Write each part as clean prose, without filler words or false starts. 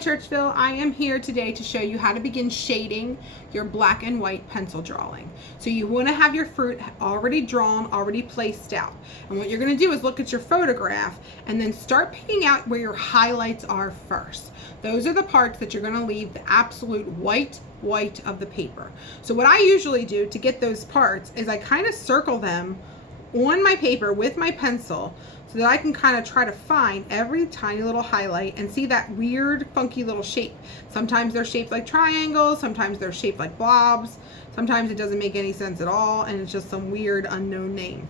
Churchville. I am here today to show you how to begin shading your black and white pencil drawing. So you want to have your fruit already drawn, already placed out. And what you're going to do is look at your photograph and then start picking out where your highlights are first. Those are the parts that you're going to leave the absolute white of the paper. So what I usually do to get those parts is I kind of circle them on my paper with my pencil so that I can kind of try to find every tiny little highlight and see that weird funky little shape. Sometimes they're shaped like triangles, sometimes they're shaped like blobs, sometimes it doesn't make any sense at all and it's just some weird unknown name.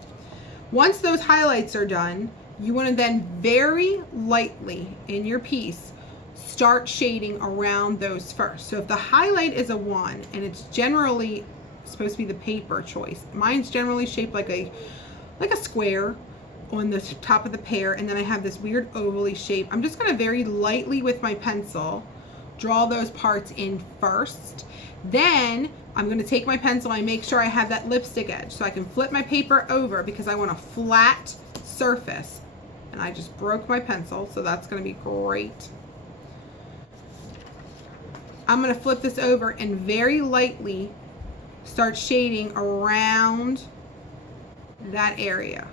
Once those highlights are done, you want to then very lightly in your piece start shading around those first. So if the highlight is a 1 and it's generally supposed to be the paper choice, mine's generally shaped like a square on the top of the pear, and then I have this weird ovally shape. I'm just going to very lightly with my pencil draw those parts in first. Then I'm going to take my pencil and make sure I have that lipstick edge so I can flip my paper over because I want a flat surface. And I just broke my pencil, so that's going to be great. I'm going to flip this over and very lightly start shading around that area.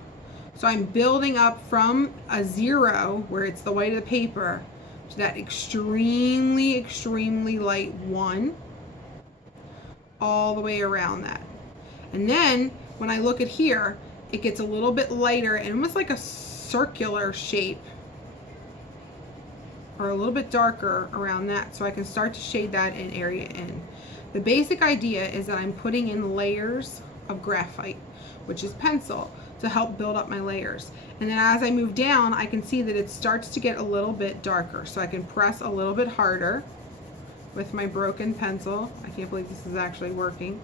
So I'm building up from a 0, where it's the white of the paper, to that extremely light 1, all the way around that. And then when I look at here, it gets a little bit lighter and almost like a circular shape, or a little bit darker around that, so I can start to shade that in area in. The basic idea is that I'm putting in layers of graphite, which is pencil, to help build up my layers. And then as I move down, I can see that it starts to get a little bit darker, so I can press a little bit harder with my broken pencil. I can't believe this is actually working.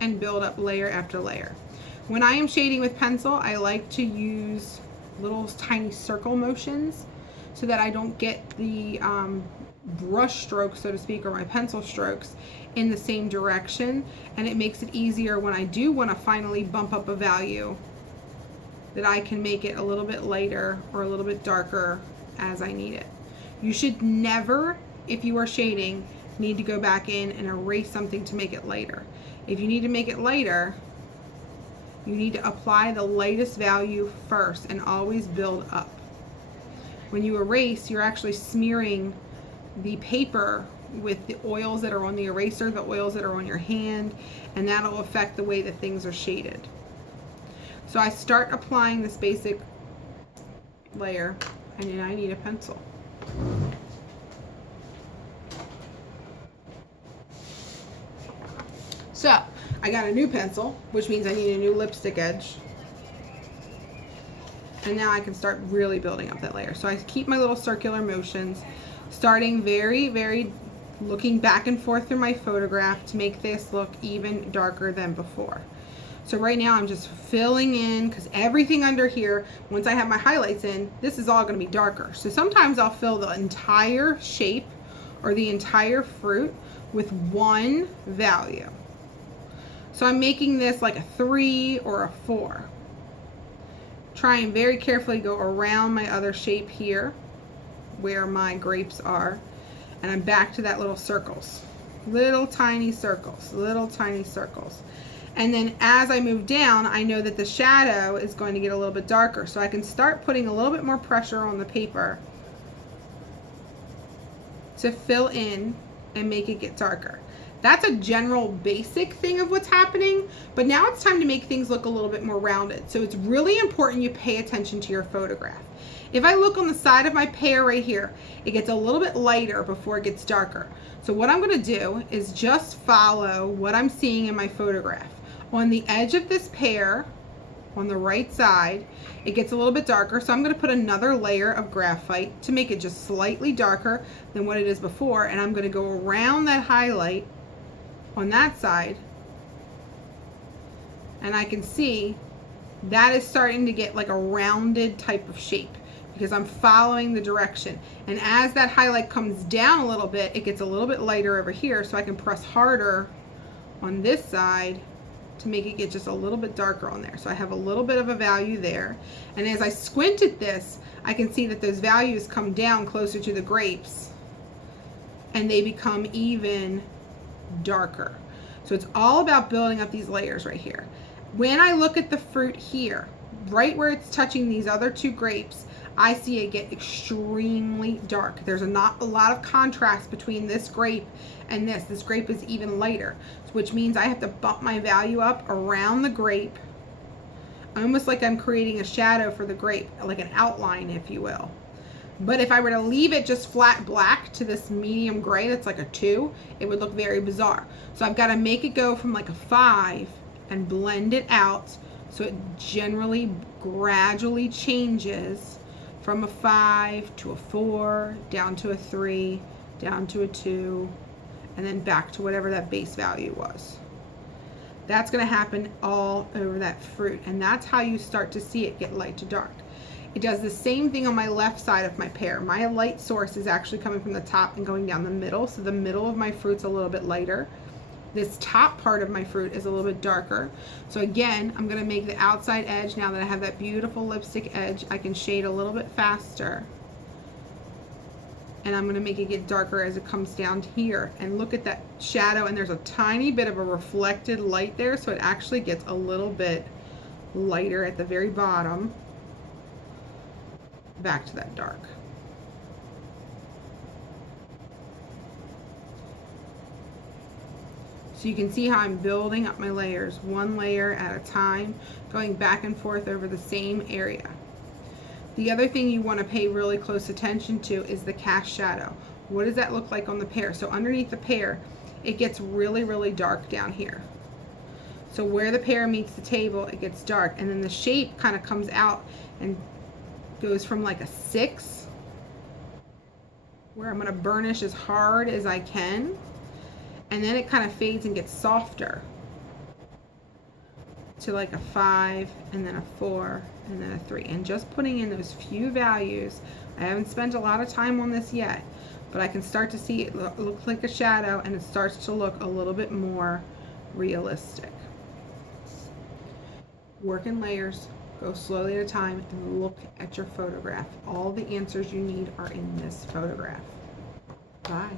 And build up layer after layer. When I am shading with pencil, I like to use little tiny circle motions so that I don't get the brush strokes, so to speak, or my pencil strokes in the same direction, and it makes it easier when I do want to finally bump up a value, that I can make it a little bit lighter or a little bit darker as I need it. You should never, if you are shading, need to go back in and erase something to make it lighter. If you need to make it lighter, you need to apply the lightest value first and always build up. When you erase, you're actually smearing the paper with the oils that are on the eraser, the oils that are on your hand, and that'll affect the way that things are shaded. So I start applying this basic layer, and then I need a pencil. So I got a new pencil, which means I need a new lipstick edge. And now I can start really building up that layer. So I keep my little circular motions, starting very looking back and forth through my photograph to make this look even darker than before. So right now I'm just filling in, because everything under here, once I have my highlights in, this is all going to be darker. So sometimes I'll fill the entire shape or the entire fruit with one value. So I'm making this like a 3 or a 4. Try and very carefully go around my other shape here where my grapes are, and I'm back to that little circles, little tiny circles. And then as I move down, I know that the shadow is going to get a little bit darker, so I can start putting a little bit more pressure on the paper to fill in and make it get darker. That's a general basic thing of what's happening, but now it's time to make things look a little bit more rounded. So it's really important you pay attention to your photograph. If I look on the side of my pear right here, it gets a little bit lighter before it gets darker. So what I'm going to do is just follow what I'm seeing in my photograph. On the edge of this pear, on the right side, it gets a little bit darker, so I'm going to put another layer of graphite to make it just slightly darker than what it is before, and I'm going to go around that highlight on that side, and I can see that is starting to get like a rounded type of shape because I'm following the direction. And as that highlight comes down a little bit, it gets a little bit lighter over here, so I can press harder on this side to make it get just a little bit darker on there. So I have a little bit of a value there. And as I squint at this, I can see that those values come down closer to the grapes and they become even darker. So it's all about building up these layers right here. When I look at the fruit here, right where it's touching these other two grapes, I see it get extremely dark. There's not a lot of contrast between this grape and this. This grape is even lighter, which means I have to bump my value up around the grape, almost like I'm creating a shadow for the grape, like an outline, if you will. But if I were to leave it just flat black to this medium gray that's like a 2, it would look very bizarre. So I've got to make it go from like a 5 and blend it out so it generally gradually changes from a 5 to a 4, down to a 3, down to a 2, and then back to whatever that base value was. That's going to happen all over that fruit, and that's how you start to see it get light to dark. It does the same thing on my left side of my pear. My light source is actually coming from the top and going down the middle, so the middle of my fruit's a little bit lighter. This top part of my fruit is a little bit darker. So again, I'm going to make the outside edge, now that I have that beautiful lipstick edge, I can shade a little bit faster. And I'm going to make it get darker as it comes down here. And look at that shadow, and there's a tiny bit of a reflected light there, so it actually gets a little bit lighter at the very bottom. Back to that dark. So you can see how I'm building up my layers, one layer at a time, going back and forth over the same area. The other thing you want to pay really close attention to is the cast shadow. What does that look like on the pear? So underneath the pear, it gets really, really dark down here. So where the pear meets the table, it gets dark, and then the shape kind of comes out and goes from like a 6, where I'm going to burnish as hard as I can, and then it kind of fades and gets softer to like a 5, and then a 4, and then a 3. And just putting in those few values, I haven't spent a lot of time on this yet, but I can start to see it look like a shadow, and it starts to look a little bit more realistic. Work in layers, go slowly at a time, and look at your photograph. All the answers you need are in this photograph. Bye.